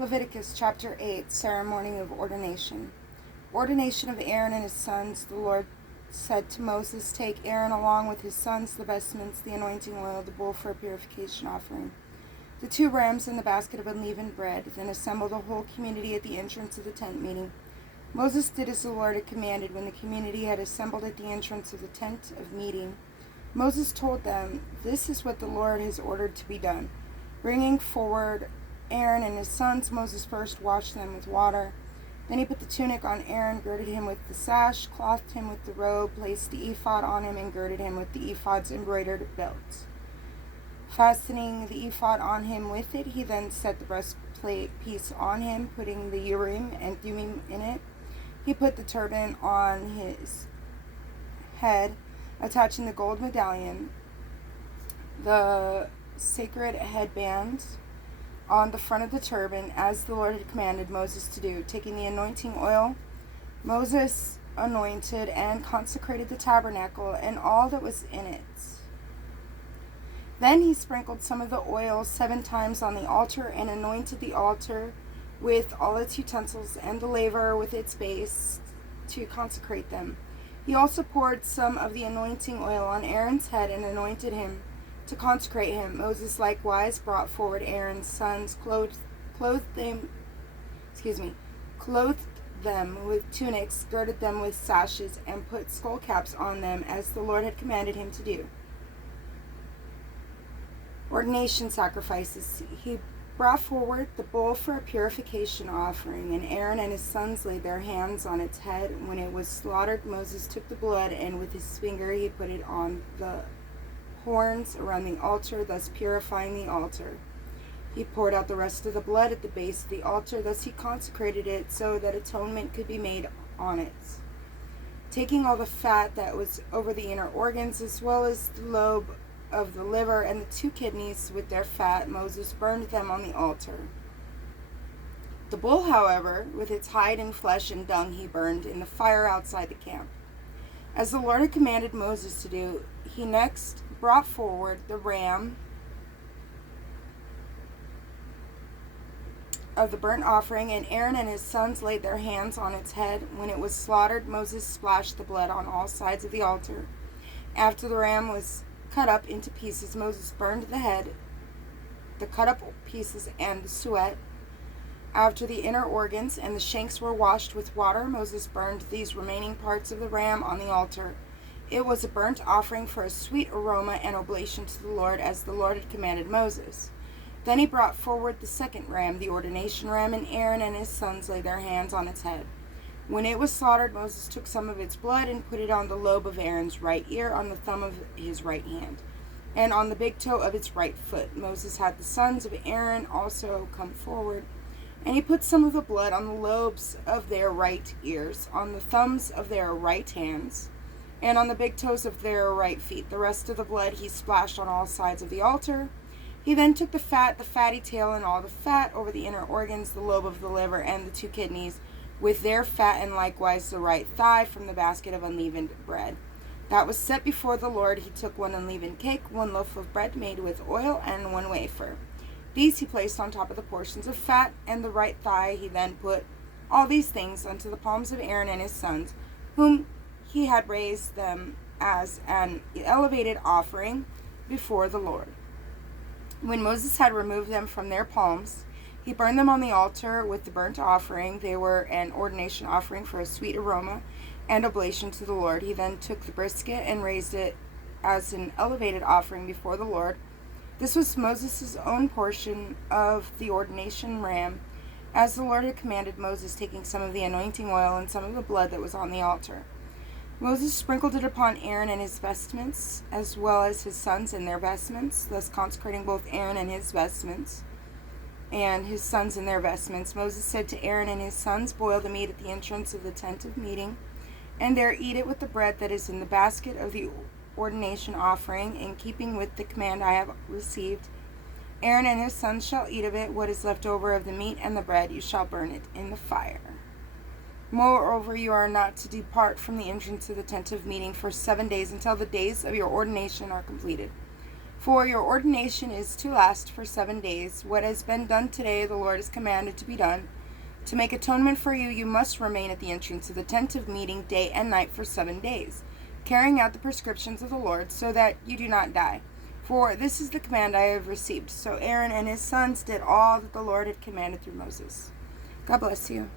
Levitcus Chapter 8, Ceremony of Ordination. Ordination of Aaron and his sons. The Lord said to Moses, "Take Aaron along with his sons, the vestments, the anointing oil, the bull for a purification offering, the 2 rams, and the basket of unleavened bread. Then assemble the whole community at the entrance of the tent meeting." Moses did as the Lord had commanded. When the community had assembled at the entrance of the tent of meeting, Moses told them, "This is what the Lord has ordered to be done." Bringing forward Aaron and his sons, Moses first washed them with water. Then he put the tunic on Aaron, girded him with the sash, clothed him with the robe, placed the ephod on him, and girded him with the ephod's embroidered belt. Fastening the ephod on him with it, he then set the breastplate piece on him, putting the Urim and Thummim in it. He put the turban on his head, attaching the gold medallion, the sacred headband on the front of the turban, as the Lord had commanded Moses to do. Taking the anointing oil, Moses anointed and consecrated the tabernacle and all that was in it. Then he sprinkled some of the oil 7 times on the altar and anointed the altar with all its utensils and the laver with its base to consecrate them. He also poured some of the anointing oil on Aaron's head and anointed him to consecrate him. Moses likewise brought forward Aaron's sons, clothed them with tunics, girded them with sashes, and put skull caps on them, as the Lord had commanded him to do. Ordination sacrifices. He brought forward the bull for a purification offering, and Aaron and his sons laid their hands on its head. When it was slaughtered, Moses took the blood, and with his finger he put it on the horns around the altar, thus purifying the altar. He poured out the rest of the blood at the base of the altar, thus he consecrated it so that atonement could be made on it. Taking all the fat that was over the inner organs, as well as the lobe of the liver and the 2 kidneys with their fat, Moses burned them on the altar. The bull, however, with its hide and flesh and dung, he burned in the fire outside the camp. As the Lord had commanded Moses to do, he next brought forward the ram of the burnt offering, and Aaron and his sons laid their hands on its head. When it was slaughtered, Moses splashed the blood on all sides of the altar. After the ram was cut up into pieces, Moses burned the head, the cut up pieces, and the suet. After the inner organs and the shanks were washed with water, Moses burned these remaining parts of the ram on the altar. It was a burnt offering for a sweet aroma and oblation to the Lord, as the Lord had commanded Moses. Then he brought forward the 2nd ram, the ordination ram, and Aaron and his sons laid their hands on its head. When it was slaughtered, Moses took some of its blood and put it on the lobe of Aaron's right ear, on the thumb of his right hand, and on the big toe of its right foot. Moses had the sons of Aaron also come forward, and he put some of the blood on the lobes of their right ears, on the thumbs of their right hands, and on the big toes of their right feet. The rest of the blood he splashed on all sides of the altar. He then took the fat, the fatty tail, and all the fat over the inner organs, the lobe of the liver, and the 2 kidneys, with their fat, and likewise the right thigh, from the basket of unleavened bread that was set before the Lord. He took 1 unleavened cake, 1 loaf of bread made with oil, and 1 wafer. These he placed on top of the portions of fat and the right thigh. He then put all these things unto the palms of Aaron and his sons, whom he had raised them as an elevated offering before the Lord. When Moses had removed them from their palms, he burned them on the altar with the burnt offering. They were an ordination offering for a sweet aroma and oblation to the Lord. He then took the brisket and raised it as an elevated offering before the Lord. This was Moses' own portion of the ordination ram, as the Lord had commanded Moses, taking some of the anointing oil and some of the blood that was on the altar. Moses sprinkled it upon Aaron and his vestments, as well as his sons and their vestments, thus consecrating both Aaron and his vestments, and his sons in their vestments. Moses said to Aaron and his sons, "Boil the meat at the entrance of the tent of meeting, and there eat it with the bread that is in the basket of the ordination offering, in keeping with the command I have received. Aaron and his sons shall eat of it. What is left over of the meat and the bread, you shall burn it in the fire. Moreover, you are not to depart from the entrance of the tent of meeting for 7 days, until the days of your ordination are completed. For your ordination is to last for 7 days. What has been done today, the Lord has commanded to be done. To make atonement for you, you must remain at the entrance of the tent of meeting day and night for 7 days, carrying out the prescriptions of the Lord, so that you do not die. For this is the command I have received. So Aaron and his sons did all that the Lord had commanded through Moses. God bless you.